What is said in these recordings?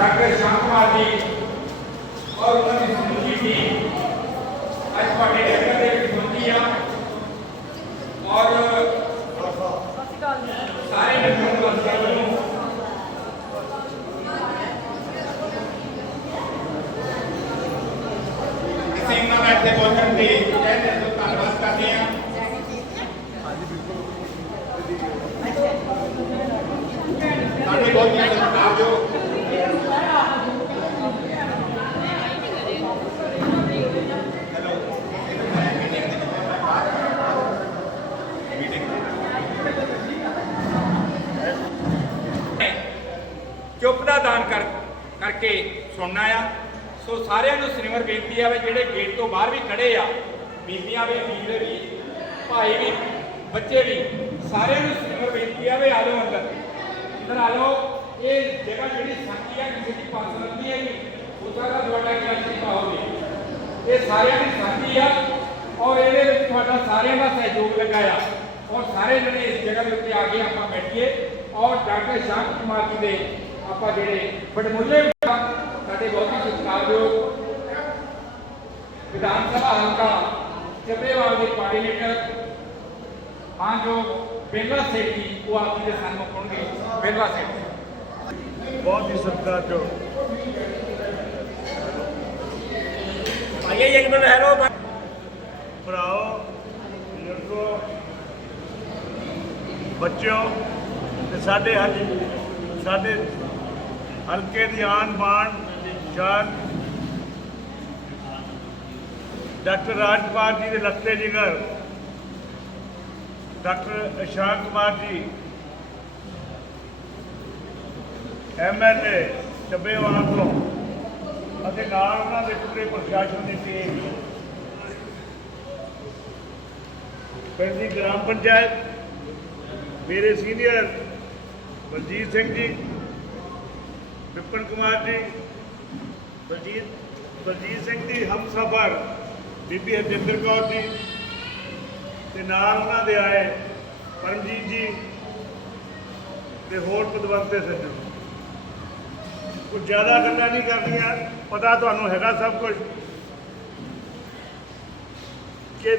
Doctor ਸ਼ਾਮ ਕੁਮਾਰ ਜੀ ਔਰ ਉਹਨਾਂ ਦੀ ਸਮੁੱਚੀ ਟੀਮ ਅੱਜ ਤੁਹਾਡੇ ਨਗਰ ਦੇ ਵਿੱਚ ਪਹੁੰਚੀ ਆ। ਔਰ ਸਾਰੇ ਇੱਥੇ ਪਹੁੰਚਣ ਦੀ ਕਹਿੰਦੇ ਤੋਂ ਧੰਨਵਾਦ ਕਰਦੇ ਹਾਂ। ਸਾਡੇ ਬਹੁਤ ਹੀ ਸਤਿਕਾਰਯੋਗ ਚੁੱਪ ਦਾ ਦਾਨ ਕਰ ਕਰਕੇ ਸੁਣਨਾ ਆ ਸੋ ਸਾਰਿਆਂ ਨੂੰ ਸਿਨਮਰ ਬੇਨਤੀ ਆ ਵੀ ਜਿਹੜੇ ਗੇਟ ਤੋਂ ਬਾਹਰ ਵੀ ਖੜੇ ਆ, ਬੀਬੀਆਂ ਵੀ, ਵੀਰ ਵੀ, ਭਾਈ ਵੀ, ਬੱਚੇ ਵੀ, ਸਾਰਿਆਂ ਨੂੰ ਸਿਨਮਰ ਬੇਨਤੀ ਆ ਵੀ ਆ ਜਾਓ ਅੰਦਰ। ਅੰਦਰ ਆ ਜਾਓ। ਇਹ ਜਗ੍ਹਾ ਜਿਹੜੀ ਸਾਂਝੀ ਆ, ਕਿਸੇ ਦੀ ਪਸੰਦ ਨਹੀਂ ਹੈਗੀ ਉਸਦਾ ਦਾ ਤੁਹਾਡਾ ਕੀ ਅਸੀਂ ਪਾਓਗੇ ਇਹ ਸਾਰਿਆਂ ਦੀ ਸਾਂਝੀ ਆ ਔਰ ਇਹਦੇ ਵਿੱਚ ਤੁਹਾਡਾ ਸਾਰਿਆਂ ਦਾ ਸਹਿਯੋਗ ਲੱਗਾ ਆ। ਔਰ ਸਾਰੇ ਜਿਹੜੇ ਇਸ ਜਗ੍ਹਾ ਦੇ ਉੱਤੇ ਆ ਕੇ ਆਪਾਂ ਬੈਠੀਏ, ਔਰ ਡਾਕਟਰ ਸ਼ਾਂਤ ਕੁਮਾਰ ਜੀ ਦੇ ਆਪਾਂ ਜਿਹੜੇ ਬੜਮੁੱਲੇ ਸਾਡੇ ਬਹੁਤ ਹੀ ਸਤਿਕਾਰਯੋਗ ਵਿਧਾਨ ਸਭਾ ਹਲਕਾ ਚੱਬੇਵਾਲ ਦੇ ਕੋਆਰਡੀਨੇਟਰ ਜੋ ਬੇਲਾ ਸੇਠੀ ਉਹ ਆਪ ਜੀ ਦੇ ਸਨਮੁਖ ਹੋਣਗੇ। ਬੇਲਾ ਸੇਠੀ ਬਹੁਤ ਹੀ ਸਤਿਕਾਰਯੋਗ ਆਈਏ ਇੱਕ ਮਿੰਟ ਹੈਲੋ ਭਰਾਓ ਬਜ਼ੁਰਗੋ ਬੱਚਿਓ ਤੇ ਸਾਡੇ ਸਾਡੇ ਹਲਕੇ ਦੀ ਆਨ ਬਾਣ ਸ਼ਾਨ ਡਾਕਟਰ ਰਾਜਪਾਲ ਜੀ ਦੇ ਲੱਤੇ ਜਿਗਰ ਡਾਕਟਰ ਅਸ਼ਾਂਕ ਕੁਮਾਰ ਜੀ ਐਮਐਲਏ ਚੱਬੇਵਾਲ ਤੋਂ। ਅਤੇ ਨਾਲ ਉਹਨਾਂ ਦੇ ਪੂਰੇ ਪ੍ਰਸ਼ਾਸਨ ਦੀ ਟੀਮ ਪਿੰਡ ਦੀ ਗ੍ਰਾਮ ਪੰਚਾਇਤ, ਮੇਰੇ ਸੀਨੀਅਰ ਬਲਜੀਤ ਸਿੰਘ ਜੀ, ਵਿਪਨ ਕੁਮਾਰ ਜੀ, ਬਲਜੀਤ ਬਲਜੀਤ ਸਿੰਘ ਦੀ ਹਮਸਫਰ। ਬੀਬੀ ਹਰਜਿੰਦਰ ਕੌਰ ਜੀ ਤੇ ਨਾਲ ਉਹਨਾਂ ਦੇ ਆਏ ਪਰਮਜੀਤ ਜੀ ਤੇ ਹੋਰ ਪਦਵੰਤੇ ਸੱਜਣ। ਕੁਝ ਜ਼ਿਆਦਾ ਗੱਲਾਂ ਨਹੀਂ ਕਰਨੀਆਂ, ਪਤਾ ਤੁਹਾਨੂੰ ਹੈਗਾ ਸਭ ਕੁਝ। ਕਿ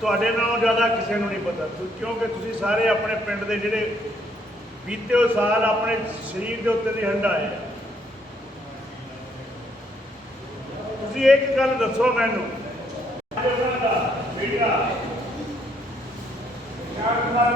ਤੁਹਾਡੇ ਨਾਲੋਂ ਜ਼ਿਆਦਾ ਕਿਸੇ ਨੂੰ ਨਹੀਂ ਪਤਾ। ਤੁ- ਕਿਉਂਕਿ ਤੁਸੀਂ ਸਾਰੇ ਆਪਣੇ ਪਿੰਡ ਦੇ ਜਿਹੜੇ ਬੀਤੇ ਹੋਏ ਸਾਲ ਆਪਣੇ ਸਰੀਰ ਦੇ ਉੱਤੇ ਦੀ ਹੰਡਾਏ ਤੁਸੀਂ ਇੱਕ ਗੱਲ ਦੱਸੋ ਮੈਨੂੰ। శ్రీగా కుమార్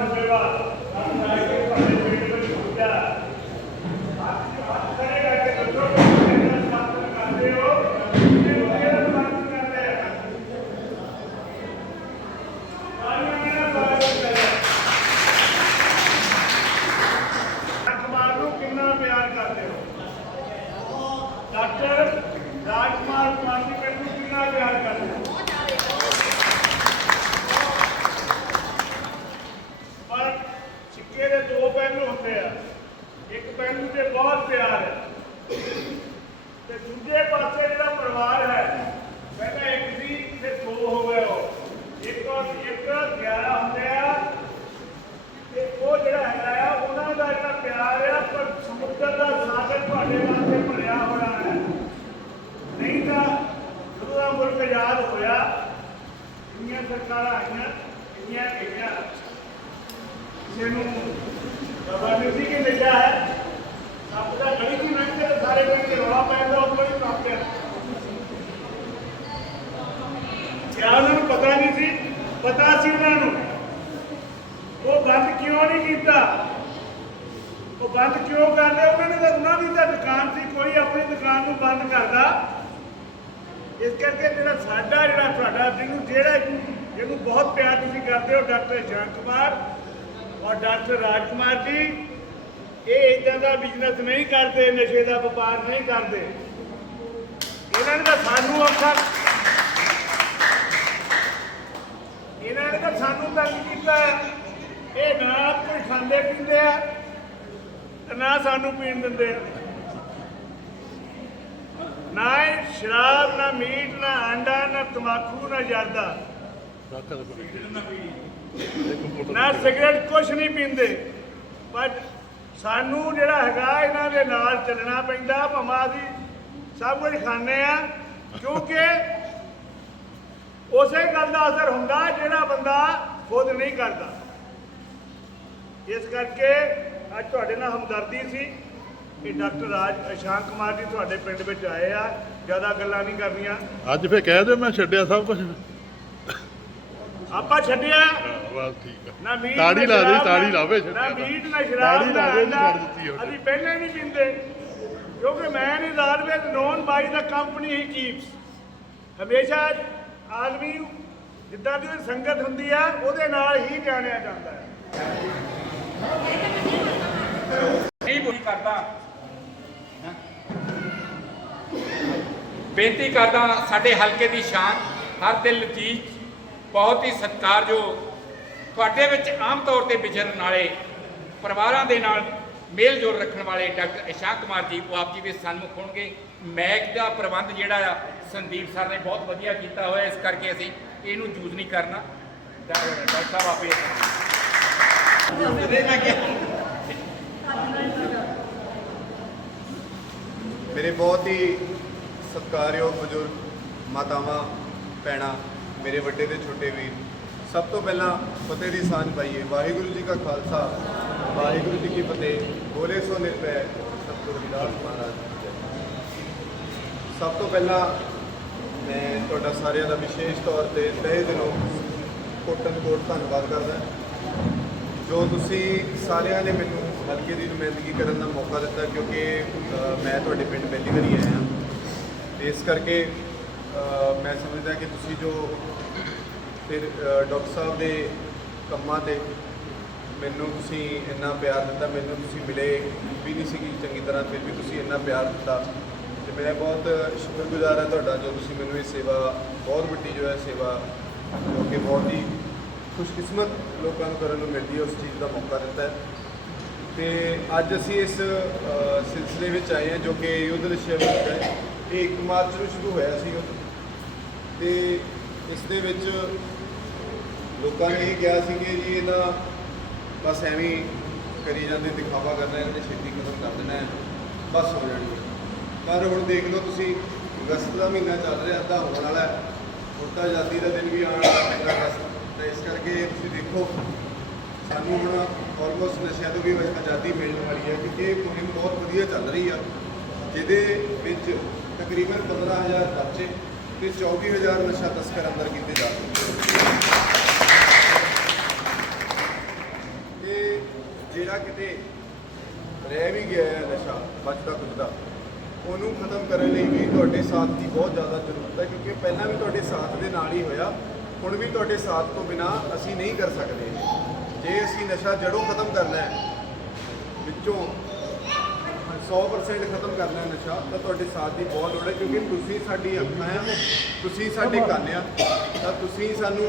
ਮੁਲਕ ਆਜ਼ਾਦ ਹੋਇਆ, ਇੰਨੀਆਂ ਸਰਕਾਰਾਂ ਆਈਆਂ, ਇੰਨੀਆਂ ਗਈਆਂ। ਕਿਸੇ ਨੂੰ ਬਾਬਾ ਨੇ ਸੀ ਲਿਖਿਆ ਹੈ? ਸੱਪ ਦਾ ਗਲੀ ਦੀ ਮੈਂ ਤੇ ਸਾਰੇ ਪਿੰਡ ਦੇ ਰੌਲਾ ਪੈਂਦਾ ਉਹ ਕੋਈ ਕਾਪਿਆ ਕਿਆ ਉਹਨਾਂ ਨੂੰ ਪਤਾ ਨਹੀਂ ਸੀ? ਪਤਾ ਸੀ ਉਹਨਾਂ ਨੂੰ। ਉਹ ਬੰਦ ਕਿਉਂ ਨਹੀਂ ਕੀਤਾ? ਉਹ ਬੰਦ ਕਿਉਂ ਕਰ ਲਿਆ? ਉਹਨਾਂ ਨੇ ਤਾਂ ਉਹਨਾਂ ਦੀ ਤਾਂ ਦੁਕਾਨ ਸੀ, ਕੋਈ ਆਪਣੀ ਦੁਕਾਨ ਨੂੰ ਬੰਦ ਕਰਦਾ। ਇਸ ਕਰਕੇ ਜਿਹੜਾ ਸਾਡਾ, ਜਿਹੜਾ ਤੁਹਾਡਾ ਜਿਹਨੂੰ ਜਿਹੜਾ ਜਿਹਨੂੰ ਬਹੁਤ ਪਿਆਰ ਤੁਸੀਂ ਕਰਦੇ ਹੋ, ਡਾਕਟਰ ਜਨ ਕੁਮਾਰ ਔਰ ਡਾਕਟਰ ਰਾਜ ਕੁਮਾਰ ਜੀ, ਇਹ ਇਦਾਂ ਦਾ ਬਿਜ਼ਨਸ ਨਹੀਂ ਕਰਦੇ, ਨਸ਼ੇ ਦਾ ਵਪਾਰ ਨਹੀਂ ਕਰਦੇ। ਇਹਨਾਂ ਨੇ ਤਾਂ ਸਾਨੂੰ ਔਖਾ ਇਹਨਾਂ ਨੇ ਤਾਂ ਸਾਨੂੰ ਤੰਗ ਕੀਤਾ। ਇਹ ਨਾ ਕੋਈ ਖਾਂਦੇ ਪੀਂਦੇ ਆ ਨਾ ਸਾਨੂੰ ਪੀਣ ਦਿੰਦੇ ਆ। ਨਾ ਇਹ ਸ਼ਰਾਬ, ਨਾ ਮੀਟ, ਨਾ ਆਂਡਾ ਨਾ ਤਮਾਕੂ ਨਾ ਜਰਦਾ। ਨਾ ਸਿਗਰਟ ਕੁਛ ਨਹੀਂ ਪੀਂਦੇ। ਪਰ ਸਾਨੂੰ ਜਿਹੜਾ ਹੈਗਾ, ਇਹਨਾਂ ਦੇ ਨਾਲ ਚੱਲਣਾ ਪੈਂਦਾ। ਭਾਵੇਂ ਅਸੀਂ ਸਭ ਕੁਝ ਖਾਂਦੇ ਆ ਕਿਉਂਕਿ ਉਸੇ ਗੱਲ ਦਾ ਅਸਰ ਹੁੰਦਾ ਜਿਹੜਾ ਬੰਦਾ ਖੁਦ ਨਹੀਂ ਕਰਦਾ। ਇਸ ਕਰਕੇ ਅੱਜ ਤੁਹਾਡੇ ਨਾਲ ਹਮਦਰਦੀ ਸੀ। ਕਿ ਡਾਕਟਰ ਰਾਜ ਅਸ਼ਾਂਕ ਕੁਮਾਰ ਜੀ ਤੁਹਾਡੇ ਪਿੰਡ ਵਿੱਚ ਆਏ ਆ ਜ਼ਿਆਦਾ ਗੱਲਾਂ ਨਹੀਂ ਕਰਨੀਆਂ। ਅੱਜ ਫੇ ਕਹਿ ਦਿਓ ਮੈਂ ਛੱਡਿਆ ਸਭ ਕੁਝ ਆਪਾਂ ਛੱਡਿਆ? ਬਸ ਠੀਕ ਆ। ਨਾ ਮੀਟ ਤਾੜੀ ਲਾ ਦੇ ਤਾੜੀ ਲਾਵੇ ਨਾ ਛੱਡਿਆ ਮੀਟ ਨਾ ਸ਼ਰਾਬ ਤਾੜੀ ਲਾਵੇ। ਛੱਡ ਦਿੱਤੀ ਉਹਨੇ ਅਸੀਂ ਪਹਿਲਾਂ ਨਹੀਂ ਪੀਂਦੇ ਕਿਉਂਕਿ man is always known by the company he keeps ਹਮੇਸ਼ਾ ਆਦਮੀ ਜਿੱਦਾਂ ਦੀ ਸੰਗਤ ਹੁੰਦੀ ਆ ਉਹਦੇ ਨਾਲ ਹੀ ਜਾਣਿਆ ਜਾਂਦਾ ਹੈ। ਨਹੀਂ ਬੋਲੀ ਕਰਦਾ। ਬੇਨਤੀ ਕਰਦਾ ਸਾਡੇ ਹਲਕੇ ਦੀ ਸ਼ਾਨ, ਹਰ ਦਿਲ ਚੀਜ਼ ਬਹੁਤ ਹੀ ਸਤਿਕਾਰਯੋਗ, ਤੁਹਾਡੇ ਵਿੱਚ ਆਮ ਤੌਰ ਤੇ ਵਿਚਰਨ ਵਾਲੇ ਪਰਿਵਾਰਾਂ ਦੇ ਨਾਲ ਮੇਲ ਜੋਲ ਰੱਖਣ ਵਾਲੇ ਡਾਕਟਰ ਇਸ਼ਾਕ ਕੁਮਾਰ ਜੀ, ਉਹ ਆਪ ਜੀ ਦੇ ਸਨਮੁਖ ਹੋਣਗੇ। ਮੈਕ ਦਾ ਪ੍ਰਬੰਧ ਜਿਹੜਾ ਆ, ਸੰਦੀਪ ਸਰ ਨੇ ਬਹੁਤ ਵਧੀਆ ਕੀਤਾ ਹੋਇਆ, ਇਸ ਕਰਕੇ ਅਸੀਂ ਇਹਨੂੰ ਯੂਜ਼ ਨਹੀਂ ਕਰਨਾ। ਡਾਕਟਰ ਸਾਹਿਬ, ਆਪੇ ਮੇਰੇ ਬਹੁਤ ਹੀ ਸਤਿਕਾਰਯੋਗ ਬਜ਼ੁਰਗ, ਮਾਤਾਵਾਂ, ਭੈਣਾਂ, ਮੇਰੇ ਵੱਡੇ ਤੇ ਛੋਟੇ ਵੀਰ, ਸਭ ਤੋਂ ਪਹਿਲਾਂ ਫਤਿਹ ਦੀ ਸਾਂਝ ਪਾਈਏ। ਵਾਹਿਗੁਰੂ ਜੀ ਕਾ ਖਾਲਸਾ, ਵਾਹਿਗੁਰੂ ਜੀ ਕੀ ਫਤਿਹ। ਬੋਲੇ ਸੋ ਨਿਰਭੈ, ਸਤਿਗੁਰੂ ਵਿਦਾਸ ਮਹਾਰਾਜ ਸਭ ਤੋਂ ਪਹਿਲਾਂ ਮੈਂ ਤੁਹਾਡਾ ਸਾਰਿਆਂ ਦਾ ਵਿਸ਼ੇਸ਼ ਤੌਰ ਤੇ ਤਹਿ ਦਿਲੋਂ ਕੋਟਨ ਕੋਟ ਧੰਨਵਾਦ ਕਰਦਾ ਜੋ ਤੁਸੀਂ ਸਾਰਿਆਂ ਨੇ ਮੈਨੂੰ ਹਲਕੇ ਦੀ ਨੁਮਾਇੰਦਗੀ ਕਰਨ ਦਾ ਮੌਕਾ ਦਿੱਤਾ, ਕਿਉਂਕਿ ਮੈਂ ਤੁਹਾਡੇ ਪਿੰਡ ਪਹਿਲੀ ਵਾਰੀ ਆਇਆ ਇਸ ਕਰਕੇ ਮੈਂ ਸਮਝਦਾ ਕਿ ਤੁਸੀਂ ਜੋ ਫਿਰ ਅ, ਡਾਕਟਰ ਸਾਹਿਬ ਦੇ ਕੰਮਾਂ ਤੇ ਮੈਨੂੰ ਤੁਸੀਂ ਇੰਨਾ ਪਿਆਰ ਦਿੱਤਾ ਮੈਨੂੰ ਤੁਸੀਂ ਮਿਲੇ ਵੀ ਨਹੀਂ ਸੀਗੀ ਚੰਗੀ ਤਰ੍ਹਾਂ ਫਿਰ ਵੀ ਤੁਸੀਂ ਇੰਨਾ ਪਿਆਰ ਦਿੱਤਾ। ਤੇ ਮੈਂ ਬਹੁਤ ਸ਼ੁਕਰਗੁਜ਼ਾਰ ਹਾਂ ਤੁਹਾਡਾ ਜੋ ਤੁਸੀਂ ਮੈਨੂੰ ਇਹ ਸੇਵਾ ਬਹੁਤ ਵੱਡੀ ਜੋ ਹੈ ਸੇਵਾ ਜੋ ਕਿ ਬਹੁਤ ਹੀ ਖੁਸ਼ਕਿਸਮਤ ਲੋਕਾਂ ਨੂੰ ਕਰਨ ਨੂੰ ਮਿਲਦੀ ਹੈ ਉਸ ਚੀਜ਼ ਦਾ ਮੌਕਾ ਦਿੱਤਾ ਹੈ। ਤੇ ਅੱਜ ਅਸੀਂ ਇਸ ਸਿਲਸਿਲੇ ਵਿੱਚ ਆਏ ਹਾਂ ਜੋ ਕਿ ਯੁੱਧ ਰਸ਼ੀਆ ਵਿੱਚ ਹੈ। ਇਹ 1 ਮਾਰਚ ਨੂੰ ਸ਼ੁਰੂ ਹੋਇਆ ਸੀ ਯੁੱਧ ਤੇ। ਇਸ ਦੇ ਵਿੱਚ ਲੋਕਾਂ ਨੇ ਇਹ ਕਿਹਾ ਸੀ ਕਿ ਜੀ ਇਹਦਾ ਬਸ ਐਵੇਂ ਕਰੀ ਜਾਂਦੇ, ਦਿਖਾਵਾ ਕਰਨਾ ਇਹਨਾਂ ਨੇ ਛੇਤੀ ਖਤਮ ਕਰ ਦੇਣਾ ਹੈ, ਬਸ ਹੋ ਜਾਣੀ ਹੈ। ਪਰ ਹੁਣ ਦੇਖ ਲਓ ਤੁਸੀਂ, ਅਗਸਤ ਦਾ ਮਹੀਨਾ ਚੱਲ ਰਿਹਾ, ਅੱਧਾ ਹੋਣ ਵਾਲਾ ਹੈ। ਹੁਣ ਤਾਂ ਆਜ਼ਾਦੀ ਦਾ ਦਿਨ ਵੀ ਆਉਣ ਵਾਲਾ ਹੈ ਅਗਸਤ। ਤਾਂ ਇਸ ਕਰਕੇ ਤੁਸੀਂ ਦੇਖੋ, ਸਾਨੂੰ ਹੁਣ ਆਲਮੋਸਟ ਨਸ਼ਿਆਂ ਤੋਂ ਵੀ ਆਜ਼ਾਦੀ ਮਿਲਣ ਵਾਲੀ ਹੈ, ਕਿਉਂਕਿ ਇਹ ਮੁਹਿੰਮ ਬਹੁਤ ਵਧੀਆ ਚੱਲ ਰਹੀ ਆ, ਜਿਹਦੇ ਵਿੱਚ ਤਕਰੀਬਨ 15000 ਬੱਚੇ ਤੇ 24000 ਨਸ਼ਾ ਤਸਕਰ ਅੰਦਰ ਕੀਤੇ ਜਾ ਚੁੱਕੇ ਤੇ ਜਿਹੜਾ ਕਿਤੇ ਰਹਿ ਵੀ ਗਿਆ ਹੈ ਨਸ਼ਾ ਬਚਦਾ ਕੁੱਝਦਾ ਉਹਨੂੰ ਖਤਮ ਕਰਨ ਲਈ ਵੀ ਤੁਹਾਡੇ ਸਾਥ ਦੀ ਬਹੁਤ ਜ਼ਿਆਦਾ ਜ਼ਰੂਰਤ ਹੈ, ਕਿਉਂਕਿ ਪਹਿਲਾਂ ਵੀ ਤੁਹਾਡੇ ਸਾਥ ਦੇ ਨਾਲ ਹੀ ਹੋਇਆ, ਹੁਣ ਵੀ ਤੁਹਾਡੇ ਸਾਥ ਤੋਂ ਬਿਨਾ ਅਸੀਂ ਨਹੀਂ ਕਰ ਸਕਦੇ। ਜੇ ਅਸੀਂ ਨਸ਼ਾ ਜੜੋਂ ਖਤਮ ਕਰਨਾ ਹੈ, ਵਿੱਚੋਂ 100% ਖਤਮ ਕਰਨਾ ਹੈ ਨਸ਼ਾ, ਤਾਂ ਤੁਹਾਡੇ ਸਾਥ ਦੀ ਬਹੁਤ ਲੋੜ ਹੈ, ਕਿਉਂਕਿ ਤੁਸੀਂ ਸਾਡੀ ਅੱਖਾਂ ਆ, ਤੁਸੀਂ ਸਾਡੇ ਕੰਨ ਆ, ਤਾਂ ਤੁਸੀਂ ਸਾਨੂੰ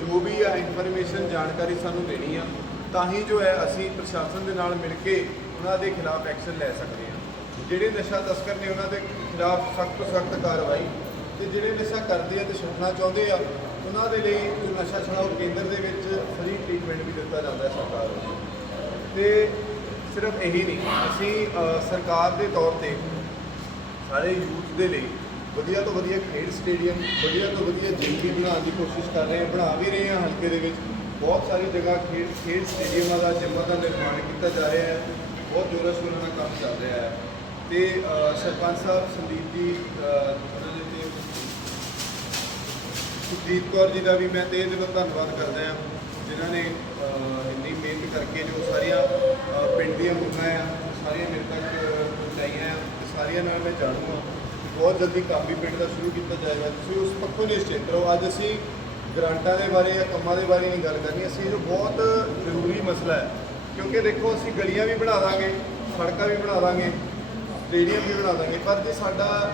ਜੋ ਵੀ ਆ ਇਨਫੋਰਮੇਸ਼ਨ ਜਾਣਕਾਰੀ ਸਾਨੂੰ ਦੇਣੀ ਆ, ਤਾਂ ਹੀ ਜੋ ਹੈ ਅਸੀਂ ਪ੍ਰਸ਼ਾਸਨ ਦੇ ਨਾਲ ਮਿਲ ਕੇ ਉਹਨਾਂ ਦੇ ਖਿਲਾਫ ਐਕਸ਼ਨ ਲੈ ਸਕਦੇ ਹਾਂ। ਜਿਹੜੇ ਨਸ਼ਾ ਤਸਕਰ ਨੇ ਉਹਨਾਂ ਦੇ ਖਿਲਾਫ ਸਖਤ ਤੋਂ ਸਖਤ ਕਾਰਵਾਈ, ਤੇ ਜਿਹੜੇ ਨਸ਼ਾ ਕਰਦੇ ਆ ਤੇ ਛੱਡਣਾ ਚਾਹੁੰਦੇ ਆ, ਉਹਨਾਂ ਦੇ ਲਈ ਜੋ ਨਸ਼ਾ ਛਡਾਓ ਕੇਂਦਰ ਦੇ ਵਿੱਚ ਫ੍ਰੀ ਟ੍ਰੀਟਮੈਂਟ ਵੀ ਦਿੱਤਾ ਜਾਂਦਾ ਹੈ ਸਰਕਾਰ ਵੱਲੋਂ। ਤੇ ਸਿਰਫ ਇਹੀ ਨਹੀਂ, ਅਸੀਂ ਸਰਕਾਰ ਦੇ ਤੌਰ ਤੇ ਸਾਰੇ ਯੂਥ ਦੇ ਲਈ ਵਧੀਆ ਤੋਂ ਵਧੀਆ ਖੇਡ ਸਟੇਡੀਅਮ, ਵਧੀਆ ਤੋਂ ਵਧੀਆ ਜਿਮ ਵੀ ਬਣਾਉਣ ਦੀ ਕੋਸ਼ਿਸ਼ ਕਰ ਰਹੇ ਹਾਂ, ਬਣਾ ਵੀ ਰਹੇ ਹਾਂ ਹਲਕੇ ਦੇ ਵਿੱਚ। ਬਹੁਤ ਸਾਰੀ ਜਗ੍ਹਾ ਖੇਡ ਖੇਡ ਸਟੇਡੀਅਮਾਂ ਦਾ, ਜਿੰਮਾਂ ਦਾ ਨਿਰਮਾਣ ਕੀਤਾ ਜਾ ਰਿਹਾ ਹੈ, ਬਹੁਤ ਜ਼ੋਰਾਂ ਸ਼ੋਰਾਂ ਨਾਲ ਕੰਮ ਚੱਲ ਰਿਹਾ ਹੈ। ਤੇ ਸਰਪੰਚ ਸਾਹਿਬ ਸੰਦੀਪ ਜੀ ਉਹਨਾਂ ਦੇ ਤੇ ਸੁਖਜੀਤ ਕੌਰ ਜੀ ਦਾ ਵੀ ਮੈਂ ਤਹਿ ਦਿਲੋਂ ਧੰਨਵਾਦ ਕਰਦਾ ਹਾਂ। ਜਿਨ੍ਹਾਂ ਨੇ ਇੰਨੀ ਮਿਹਨਤ ਕਰਕੇ ਜੋ ਸਾਰੀਆਂ ਪਿੰਡ ਦੀਆਂ ਮੁੱਖਾਂ ਆ, ਸਾਰੀਆਂ ਮੇਰੇ ਤੱਕ ਪਹੁੰਚਾਈਆਂ ਆ ਤੇ ਸਾਰੀਆਂ ਨਾਲ ਮੈਂ ਜਾਣੂਗਾ। ਬਹੁਤ ਜਲਦੀ ਕੰਮ ਵੀ ਪਿੰਡ ਦਾ ਸ਼ੁਰੂ ਕੀਤਾ ਜਾਏਗਾ। ਤੁਸੀਂ ਉਸ ਪੱਖੋਂ ਨਿਸ਼ਚਿੰਤ ਰਹੋ। ਅੱਜ ਅਸੀਂ ਗ੍ਰਾਂਟਾਂ ਦੇ ਬਾਰੇ ਜਾਂ ਕੰਮਾਂ ਦੇ ਬਾਰੇ ਨਹੀਂ ਗੱਲ ਕਰਨੀ। ਅਸੀਂ ਜੋ ਬਹੁਤ ਜ਼ਰੂਰੀ ਮਸਲਾ ਹੈ। ਕਿਉਂਕਿ ਦੇਖੋ, ਅਸੀਂ ਗਲੀਆਂ ਵੀ ਬਣਾ ਦਾਂਗੇ, ਸੜਕਾਂ ਵੀ ਬਣਾ ਦਾਂਗੇ, ਸਟੇਡੀਅਮ ਵੀ ਬਣਾ ਦਾਂਗੇ। ਪਰ ਜੇ ਸਾਡਾ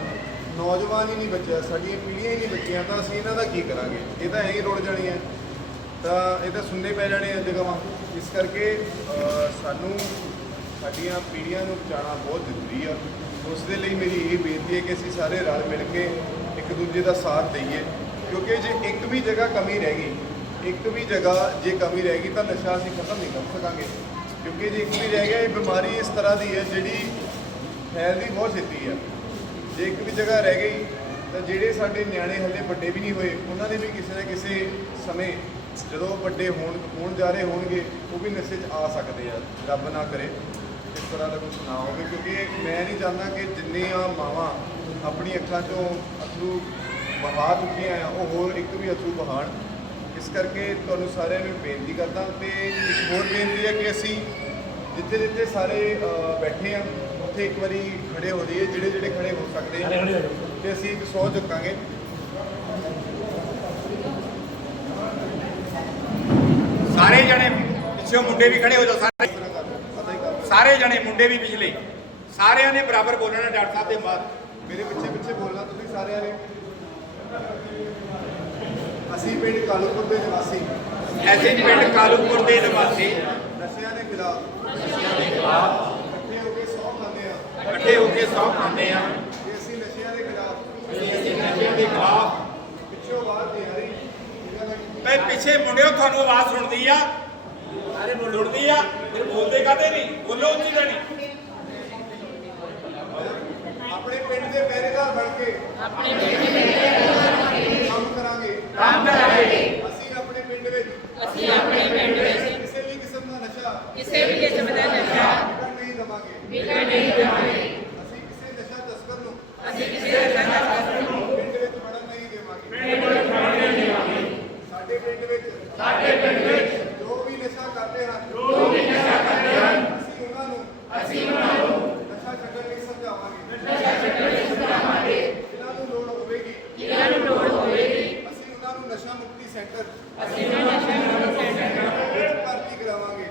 ਨੌਜਵਾਨ ਹੀ ਨਹੀਂ ਬਚਿਆ, ਸਾਡੀਆਂ ਪੀੜ੍ਹੀਆਂ ਹੀ ਨਹੀਂ ਬਚੀਆਂ, ਤਾਂ ਅਸੀਂ ਇਹਨਾਂ ਦਾ ਕੀ ਕਰਾਂਗੇ? ਇਹ ਤਾਂ ਐਂ ਹੀ ਰੁੜ ਜਾਣੀਆਂ। ਤਾਂ ਇਹ ਤਾਂ ਸੁਣਨੇ ਪੈ ਜਾਣੇ ਆ ਜਗ੍ਹਾਵਾਂ ਇਸ ਕਰਕੇ ਸਾਨੂੰ ਸਾਡੀਆਂ ਪੀੜ੍ਹੀਆਂ ਨੂੰ ਬਚਾਉਣਾ ਬਹੁਤ ਜ਼ਰੂਰੀ ਆ। ਉਸ ਦੇ ਲਈ ਮੇਰੀ ਇਹ ਬੇਨਤੀ ਹੈ ਕਿ ਅਸੀਂ ਸਾਰੇ ਰਲ ਮਿਲ ਕੇ ਇੱਕ ਦੂਜੇ ਦਾ ਸਾਥ ਦਈਏ। ਕਿਉਂਕਿ ਜੇ ਇੱਕ ਵੀ ਜਗ੍ਹਾ ਕਮੀ ਰਹਿ ਗਈ, ਇੱਕ ਵੀ ਜਗ੍ਹਾ ਜੇ ਕਮੀ ਰਹਿ ਗਈ ਤਾਂ ਨਸ਼ਾ ਅਸੀਂ ਖਤਮ ਨਹੀਂ ਕਰ ਸਕਾਂਗੇ। ਕਿਉਂਕਿ ਜੇ ਇੱਕ ਵੀ ਰਹਿ ਗਿਆ, ਇਹ ਬਿਮਾਰੀ ਇਸ ਤਰ੍ਹਾਂ ਦੀ ਹੈ ਜਿਹੜੀ ਫੈਲਦੀ ਬਹੁਤ ਛੇਤੀ ਆ। ਜੇ ਇੱਕ ਵੀ ਜਗ੍ਹਾ ਰਹਿ ਗਈ, ਤਾਂ ਜਿਹੜੇ ਸਾਡੇ ਨਿਆਣੇ ਹੱਲੇ ਵੱਡੇ ਵੀ ਨਹੀਂ ਹੋਏ, ਉਹਨਾਂ ਨੇ ਵੀ ਕਿਸੇ ਨਾ ਕਿਸੇ ਸਮੇਂ ਜਦੋਂ ਵੱਡੇ ਹੋਣ ਹੋਣ ਜਾ ਰਹੇ ਹੋਣਗੇ ਉਹ ਵੀ ਨਸ਼ੇ 'ਚ ਆ ਸਕਦੇ ਆ ਰੱਬ ਨਾ ਕਰੇ। ਇਸ ਤਰ੍ਹਾਂ ਦਾ ਕੁਝ ਨਾ ਹੋਵੇ ਕਿਉਂਕਿ ਮੈਂ ਨਹੀਂ ਚਾਹੁੰਦਾ ਕਿ ਜਿੰਨੀਆਂ ਮਾਵਾਂ ਆਪਣੀ ਅੱਖਾਂ 'ਚੋਂ ਅਥਰੂ ਬਹਾ ਚੁੱਕੀਆਂ ਆ ਉਹ ਹੋਰ ਇੱਕ ਵੀ ਅਥਰੂ ਬਹਾਣ ਇਸ ਕਰਕੇ ਤੁਹਾਨੂੰ ਸਾਰਿਆਂ ਨੂੰ ਬੇਨਤੀ ਕਰਦਾ ਤੇ ਇੱਕ ਹੋਰ ਬੇਨਤੀ ਹੈ ਕਿ ਅਸੀਂ ਜਿੱਥੇ ਜਿੱਥੇ ਸਾਰੇ ਬੈਠੇ ਆ ਉੱਥੇ ਇੱਕ ਵਾਰੀ ਖੜੇ ਹੋ ਜਾਈਏ ਜਿਹੜੇ ਜਿਹੜੇ ਖੜੇ ਹੋ ਸਕਦੇ ਆ ਤੇ ਅਸੀਂ ਇੱਕ ਸੌ ਚੁੱਕਾਂਗੇ। ਸਾਰੇ ਜਣੇ ਪਿੱਛੇ ਮੁੰਡੇ ਵੀ ਖੜੇ ਹੋ ਜਾਓ ਸਾਰੇ ਸਾਰੇ ਜਣੇ ਮੁੰਡੇ ਵੀ ਪਿਛਲੇ। ਸਾਰਿਆਂ ਨੇ ਬਰਾਬਰ ਬੋਲਣਾ ਡਾਕਟਰ ਸਾਹਿਬ ਦੇ ਬਾਅਦ। ਮੇਰੇ ਪਿੱਛੇ ਪਿੱਛੇ ਬੋਲਣਾ ਤੁਸੀਂ ਸਾਰਿਆਂ ਨੇ। ਅਸੀਂ ਪਿੰਡ ਕਾਲੂਪੁਰ ਦੇ ਨਿਵਾਸੀ। ਐਸੇ ਪਿੰਡ ਕਾਲੂਪੁਰ ਦੇ ਨਿਵਾਸੀ। ਨਸ਼ਿਆਂ ਦੇ ਖਿਲਾਫ। ਨਸ਼ਿਆਂ ਦੇ ਖਿਲਾਫ। ਇਕੱਠੇ ਹੋ ਕੇ ਸੌ ਖਾਂਦੇ ਆ ਇਕੱਠੇ ਹੋ ਕੇ ਸੌ ਖਾਂਦੇ ਆ ਅਸੀਂ ਨਸ਼ਿਆਂ ਦੇ ਖਿਲਾਫ। ਅਸੀਂ ਨਸ਼ਿਆਂ ਦੇ ਖਿਲਾਫ। ਮੈਂ ਪਿੱਛੇ ਮੁੰਡਿਓ ਤੁਹਾਨੂੰ ਆਵਾਜ਼ ਸੁਣਦੀ ਆ? ਸਾਰੇ ਸੁਣਦੀ ਆ? ਫਿਰ ਬੋਲਦੇ ਕਾਤੇ ਨਹੀਂ? ਬੋਲੋ ਉੱਚੀ ਜਾਣੀ ਆਪਣੇ ਪਿੰਡ ਦੇ ਪਹਿਰੇਦਾਰ ਬਣ ਕੇ। ਆਪਣੇ ਪਿੰਡ ਦੇ ਪਹਿਰੇਦਾਰ ਬਣ ਕੇ ਕੰਮ ਕਰਾਂਗੇ ਕੰਮ ਕਰਾਂਗੇ ਅਸੀਂ ਆਪਣੇ ਪਿੰਡ ਵਿੱਚ ਅਸੀਂ ਆਪਣੇ ਪਿੰਡ ਵਿੱਚ ਕਿਸੇ ਵੀ ਕਿਸਮ ਦਾ ਨਸ਼ਾ ਕਿਸੇ ਵੀ ਕਿਸਮ ਦਾ ਨਸ਼ਾ ਵਿਕਣ ਨਹੀਂ ਦੇਵਾਂਗੇ ਵਿਕਣ ਨਹੀਂ ਦੇਵਾਂਗੇ ਅਸੀਂ ਕਿਸੇ ਨਸ਼ਾ ਤਸਕਰ ਨੂੰ ਅਸੀਂ ਕਿਸੇ ਨਸ਼ਾ ਪਿੰਡ ਵਿੱਚ ਵੜਨ ਨਹੀਂ ਦੇਵਾਂਗੇ ਸਾਡੇ ਪਿੰਡ ਵਿੱਚ ਸਾਡੇ ਪਿੰਡ ਵਿੱਚ ਜੋ ਵੀ ਨਸ਼ਾ ਕਰਦੇ ਹਨ ਜੋ ਵੀ ਨਸ਼ਾ ਕਰਦੇ ਹਨ ਅਸੀਂ ਉਹਨਾਂ ਨੂੰ ਅਸੀਂ ਉਹਨਾਂ ਨੂੰ ਨਸ਼ਾ ਛੱਡਣ ਲਈ ਸਮਝਾਵਾਂਗੇ ਨਸ਼ਾ ਛੱਡਣ ਲਈ ਸਮਝਾਵਾਂਗੇ ਜਿਨ੍ਹਾਂ ਨੂੰ ਲੋੜ ਹੋਵੇਗੀ ਜਿਹਨਾਂ ਨੂੰ ਲੋੜ ਹੋਵੇਗੀ ਅਸੀਂ ਉਹਨਾਂ ਨੂੰ ਨਸ਼ਾ ਮੁਕਤੀ ਸੈਂਟਰ ਅਸੀਂ ਉਹਨਾਂ ਨੂੰ ਨਸ਼ਾ ਮੁਕਤੀ ਸੈਂਟਰ ਵਿੱਚ ਭਰਤੀ ਕਰਾਵਾਂਗੇ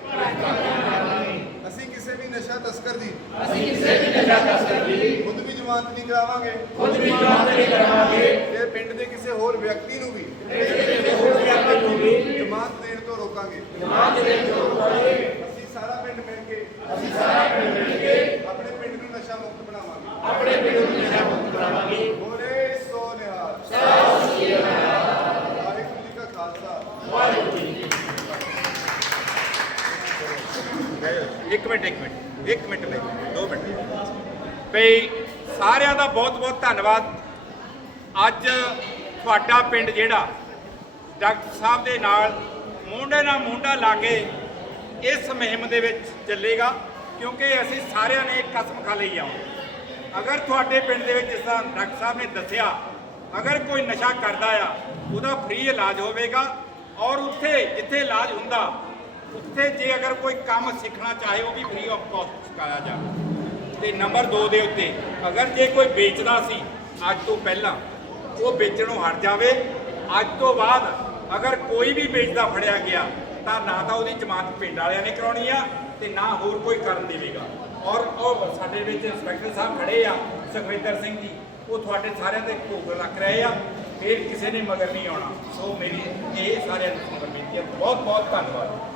ਅਸੀਂ ਕਿਸੇ ਵੀ ਨਸ਼ਾ ਤਸਕਰ ਦੀ ਅਸੀਂ ਕਿਸੇ ਵੀ ਨਸ਼ਾ ਤਸਕਰ ਦੀ ਖੁਦ ਵੀ ਜ਼ਮਾਨਤ ਨਹੀਂ ਕਰਾਵਾਂਗੇ ਖੁਦ ਵੀ ਜਵਾਬ ਨਹੀਂ ਕਰਾਂਗੇ ਤੇ ਪਿੰਡ ਦੇ ਕਿਸੇ ਹੋਰ ਵਿਅਕਤੀ ਨੂੰ ਵੀ ਜ਼ਮਾਨਤ ਦੇਣ ਤੋਂ ਰੋਕਾਂਗੇ ਜਵਾਬ ਦੇਣ ਤੋਂ ਰੋਕਾਂਗੇ ਅਸੀਂ ਸਾਰਾ ਪਿੰਡ ਮਿਲ ਕੇ ਅਸੀਂ ਸਾਰਾ ਪਿੰਡ ਮਿਲ ਕੇ ਆਪਣੇ ਪਿੰਡ ਨੂੰ ਨਸ਼ਾ ਮੁਕਤ ਬਣਾਵਾਂਗੇ। ਆਪਣੇ ਪਿੰਡ ਨੂੰ ਨਸ਼ਾ ਮੁਕਤ ਕਰਾਵਾਂਗੇ ਬੋਲੇ ਸੋ ਨਿਹਾਲ। ਵਾਹਿਗੁਰੂ ਜੀ ਕਾ ਖਾਲਸਾ। ਇੱਕ ਮਿੰਟ ਇੱਕ ਮਿੰਟ ਇੱਕ ਮਿੰਟ ਲਈ ਦੋ ਮਿੰਟ। ਭਈ ਸਾਰਿਆਂ ਦਾ ਬਹੁਤ ਬਹੁਤ ਧੰਨਵਾਦ। ਅੱਜ ਤੁਹਾਡਾ ਪਿੰਡ ਜਿਹੜਾ ਡਾਕਟਰ ਸਾਹਿਬ ਦੇ ਨਾਲ ਮੋਢੇ ਨਾਲ ਮੋਢਾ ਲਾ ਕੇ ਇਸ ਮੁਹਿੰਮ ਦੇ ਵਿੱਚ ਚੱਲੇਗਾ, ਕਿਉਂਕਿ ਅਸੀਂ ਸਾਰਿਆਂ ਨੇ ਕਸਮ ਖਾ ਲਈ ਆ ਅਗਰ ਤੁਹਾਡੇ ਪਿੰਡ ਦੇ ਵਿੱਚ ਜਿਸ ਤਰ੍ਹਾਂ ਡਾਕਟਰ ਸਾਹਿਬ ਨੇ ਦੱਸਿਆ, ਅਗਰ ਕੋਈ ਨਸ਼ਾ ਕਰਦਾ ਆ, ਉਹਦਾ ਫ੍ਰੀ ਇਲਾਜ ਹੋਵੇਗਾ ਔਰ ਉੱਥੇ ਜਿੱਥੇ ਇਲਾਜ ਹੁੰਦਾ, ਉੱਥੇ ਜੇ ਅਗਰ ਕੋਈ ਕੰਮ ਸਿੱਖਣਾ ਚਾਹੇ, ਉਹ ਵੀ ਫ੍ਰੀ ਆਫ ਕਾਸਟ ਸਿਖਾਇਆ ਜਾਵੇ। ਤੇ ਨੰਬਰ 2 ਦੇ ਉੱਤੇ, ਅਗਰ ਜੇ ਕੋਈ ਵੇਚਦਾ ਸੀ ਅੱਜ ਤੋਂ ਪਹਿਲਾਂ, ਉਹ ਵੇਚਣੋਂ ਹਟ ਜਾਵੇ। ਅੱਜ ਤੋਂ ਬਾਅਦ ਅਗਰ ਕੋਈ ਵੀ ਵੇਚਦਾ ਫੜਿਆ ਗਿਆ, ਤਾਂ ਨਾ ਤਾਂ ਉਹਦੀ ਜ਼ਮਾਨਤ ਪਿੰਡ ਵਾਲਿਆਂ ਨੇ ਕਰਾਉਣੀ ਆ ਤੇ ਨਾ ਹੋਰ ਕੋਈ ਕਰਨ ਦੇਵੇਗਾ। ਔਰ ਉਹ ਸਾਡੇ ਵਿੱਚ ਇੰਸਪੈਕਟਰ ਸਾਹਿਬ ਖੜੇ ਆ, ਸੁਖਵਿੰਦਰ ਸਿੰਘ ਜੀ, ਉਹ ਤੁਹਾਡੇ ਸਾਰਿਆਂ ਦੇ ਭੋਗ ਰੱਖ ਰਹੇ ਆ। ਫਿਰ ਕਿਸੇ ਨੇ ਮਗਰ ਨਹੀਂ ਆਉਣਾ। ਸੋ ਮੇਰੀ ਇਹ ਸਾਰਿਆਂ ਨੂੰ ਬੇਨਤੀ ਹੈ ਬਹੁਤ ਬਹੁਤ ਧੰਨਵਾਦ।